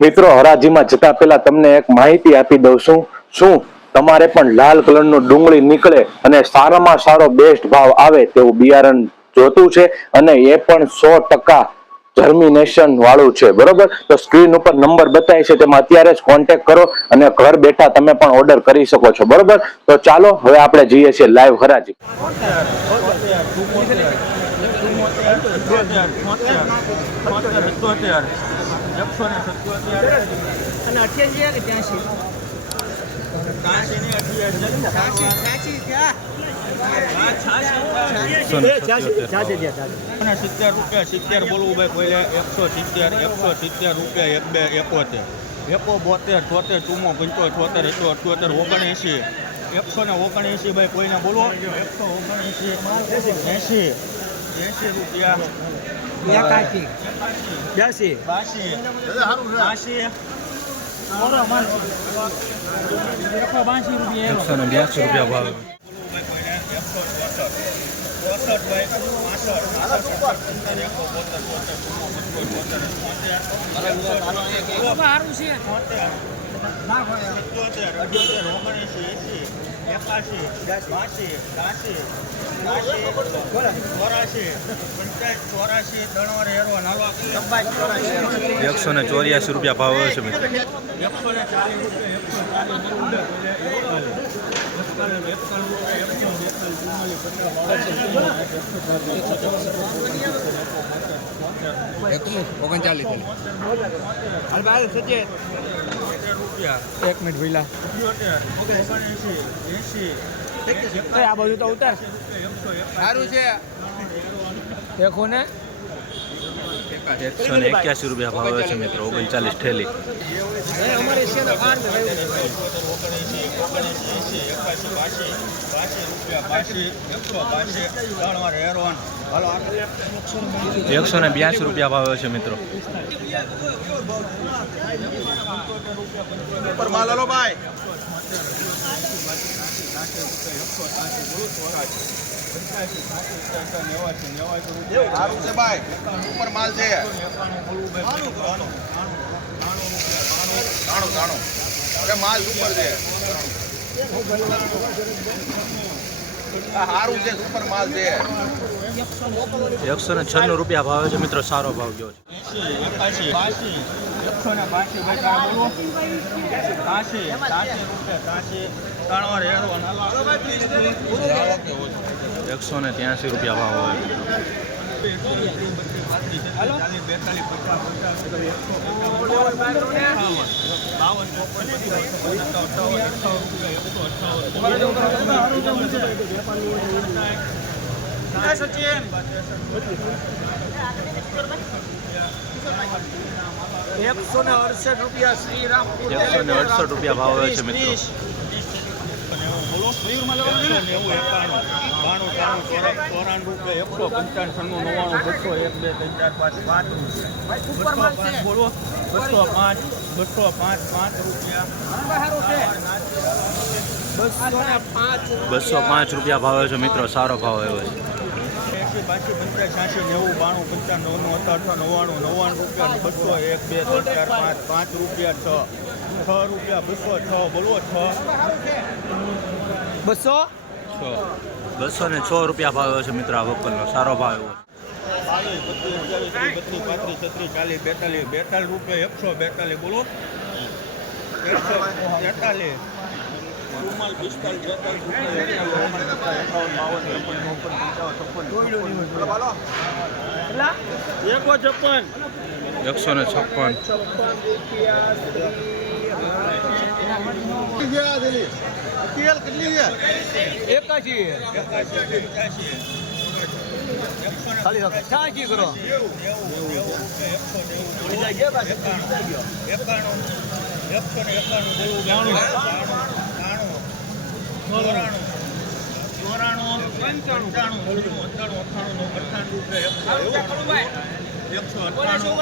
મિત્રો હરાજીમાં જતા પહેલા તમને એક માહિતી આપી દઉં છું શું તમારે પણ લાલ કલરનું ડુંગળી નીકળે અને સારામાં સારો બેસ્ટ ભાવ આવે તેવું બિયારણ જોતું છે અને એ પણ સો ટકા જર્મિનેશન વાળું છે બરોબર તો સ્ક્રીન ઉપર નંબર બતાય છે તેમાં અત્યારે જ કોન્ટેક્ટ કરો અને ઘર બેઠા તમે પણ ઓર્ડર કરી શકો છો બરોબર તો ચાલો હવે આપણે જઈએ છીએ લાઈવ હરાજી એકસો ને અઠ્યાસી કે ત્યાંસી? સિત્તેર રૂપિયા સિત્તેર બોલવું ભાઈ પહેલે એકસો. સિત્તેર એકસો સિત્તેર રૂપિયા એક બે એકોતેર એકો બોતેર છોતેર ચુમ્મો પંચો છોતેર એકસો અઠ્યોતેર ઓગણએંસી એકસો ને ઓગણએંસી ભાઈ કોઈને બોલો એકસો ઓગણએંસી એંસી. એંસી. રૂપિયા એકાસી બ્યાસી બાસી બાસી એકસો બાસી ને બ્યાસી રૂપિયા ભાવ. ત્રણ હેરો નાલો એકસો ને ચોર્યાસી રૂપિયા ભાવ આવે છે એકસો ને રૂપિયા એકસો ચાલીસ ઓગણચાલીસ એક મિનિટ ભઈલા આ બધું તો ઉતાર સારું છે દેખો ને એકસો ને એક્યાસી રૂપિયા ભાવ છે મિત્રો, ઓગણચાલીસ ઠેલી. એકસો ને બ્યાસી રૂપિયા ભાવ છે મિત્રો. ભાઈ ઉપર માલ છે જાણું જાણું અરે માલ સુપર છે આ સારું છે સુપર માલ છે એકસો ને છન્નું રૂપિયા ભાવે છે મિત્રો સારો ભાવ ગયો છે એકસો ને ત્યાંસી રૂપિયા ભાવ હોય. સચિન એકસો ને અડસઠ રૂપિયા શ્રીરામ એકસો ને અડસઠ રૂપિયા ભાવ હોય છે મિત્રો. નેવું એકાણું. બાણું ત્રાણું ચોરા ચોરાણું રૂપિયા એકસો પંચાવન છન્નું નવ્વાણું બસો એક બે ત્રણ ચાર પાંચ પાંચ રૂપિયા બોલો. બસો પાંચ બસો પાંચ પાંચ રૂપિયા. બસો પાંચ બસો પાંચ રૂપિયા ભાવે છે મિત્રો સારો ભાવ આવ્યો છે. એસી બાસી પંચાસ છ્યાસી નેવું બાણું પંચાણું નવ્વાણું અઠારસો નવ્વાણું નવ્વાણું રૂપિયા બસો એક બે ત્રણ ચાર પાંચ પાંચ રૂપિયા છ. છ રૂપિયા બસો છ બોલો છ. બસો? છ. બસો ને છ રૂપિયા ભાવ છે મિત્રો આ વકલનો સારો ભાવ એવો બાવીસ પચીસ અઠ્યાવીસ બત્રીસ પાંત્રીસ છત્રીસ ચાલીસ બેતાલીસ બેતાલીસ રૂપિયા એકસો બેતાલીસ બોલો. એકસો તેતાલીસ ચુમ્માલીસ પિસ્તાલીસ છેતાલીસ રૂપિયા છપ્પન. એકસો ને છપ્પન. એકાશી ખાલી છાંચી કરો એકાણું એકાણું જાણું ચોરાણું પંચાણું અઠાણું અઠાણું અઠાણું એકસો અઠાણું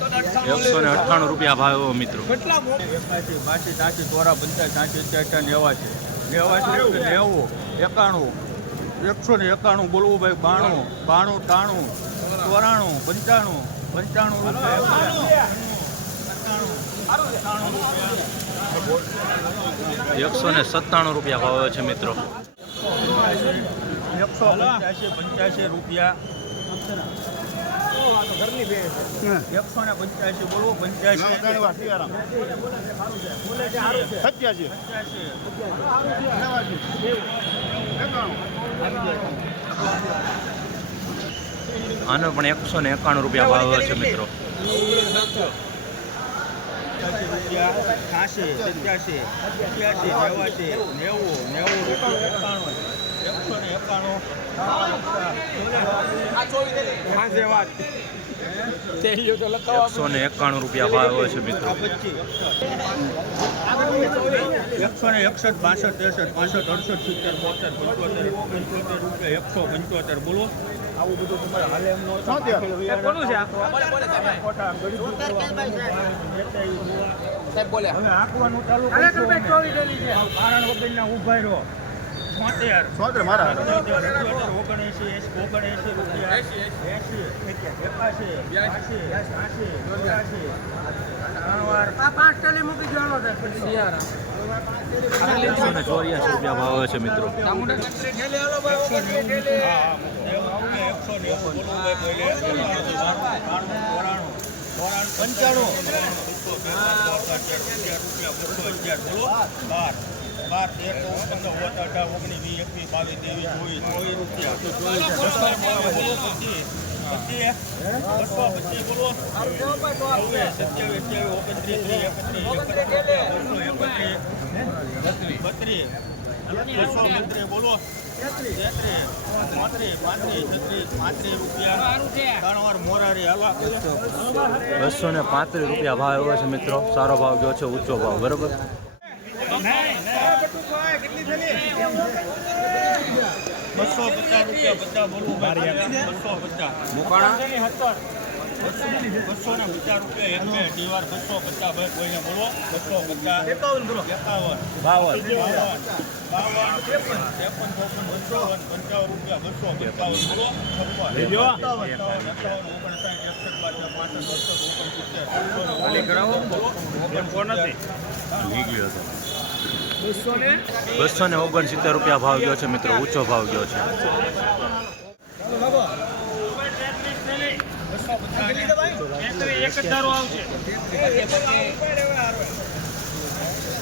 એકસો ને અઠ્ઠાણું રૂપિયા ભાવ આવ્યો મિત્રો. એકાસી બાસી ત્યાંસી ચોરા પંચાસી ત્યાંસી ચાર નેવાસી નેવાસી નેવું એકાણું. એકસો ને એકાણું બોલવું ભાઈ બાણું બાણું ત્રાણું ચોરાણું પંચાણું પંચાણું રૂપિયા. સત્તાણું રૂપિયા એકસો ને સત્તાણું રૂપિયા ભાવ છે મિત્રો. એકસો પંચ્યાસી પંચ્યાસી રૂપિયા એકસો આનો પણ એકસો ને એકાણું રૂપિયા ભાવ છે, મિત્રો. રૂપિયા નેવું નેવું રૂપિયા. એકસો ને એકાણું ને રૂપિયા ભાવ છે મિત્રો. એકસો ને એકસઠ બાસઠ ત્રેસઠ પાસઠ અડસઠ સિત્તેર બોતેર પંચોતેર પંચોતેર રૂપિયા એકસો પંચોતેર બોલો. આવું બધું તમારે હાલે એમ નો હવે આંકવાનું ચાલુ કારણ વગરના ઊભા રહ્યો છોતેર સોતરે મારા ઓગણએંસી ઓગણએંસી રૂપિયા એંસી એકાસી બ્યાસી આસી ચોર્યાસી ત્રણ વાર એકસો ને ચોર્યાસી રૂપિયા ભાવ છે મિત્રો પંચાણું બાર બાર તેર ચૌદ પંદર ઓગણ અઢાર ઓગણીસ વીસ એકવીસ બાવીસ ત્રેવીસ ચોવીસ ચોવીસ રૂપિયા. પચીસ. બસો પચીસ બોલો સત્યાવીસ અઠ્યાવીસ ઓગણત્રીસ ત્રીસ એકત્રીસ એકત્રીસ બત્રીસ. બસો બત્રીસ બોલો બસો ને પાંત્રીસ રૂપિયા ભાવ એવો છે મિત્રો. સારો ભાવ ગયો છે ઊંચો ભાવ. બરોબર? બસો પચાસ રૂપિયા બધા બોલવું બસો પચાસ. બસો ને પચાસ રૂપિયા એક બે દીવાર બસો પચાસ ભાઈ કોઈને બોલો બસો પચાસ. એકાવન બોલો. એકાવન. બાવન. ત્રેપન. ત્રેપન ચોપન પંચાવન પંચાવન રૂપિયા બસો એકાવન બોલો? છપ્પન. એકાવન એકાવન ઓગણસાઠ એકસઠ ઓગણસિત્તેર બોલો. બસો ને ઓગણસિત્તેર રૂપિયા ભાવ ગયો છે મિત્રો ઊંચો ભાવ ગયો છે.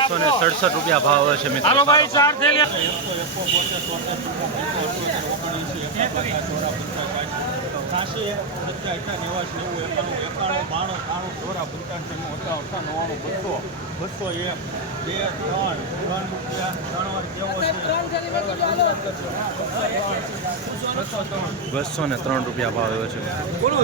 બસો ને સડસઠ રૂપિયા ભાવ છે મિત્રો સારો ભાવ. છ્યાસી સત્યાવીસ નેવાસી નેવું એકાણું એકાણું બાણું ત્રાણું ચોરા પંચાસી અઠા અઠા નવ્વાણું બસો બસો એક બે ત્રણ ત્રણ રૂપિયા ત્રણ વાર કેવો છે? બસો ને ત્રણ રૂપિયા ભાવ એવો છે. બોલો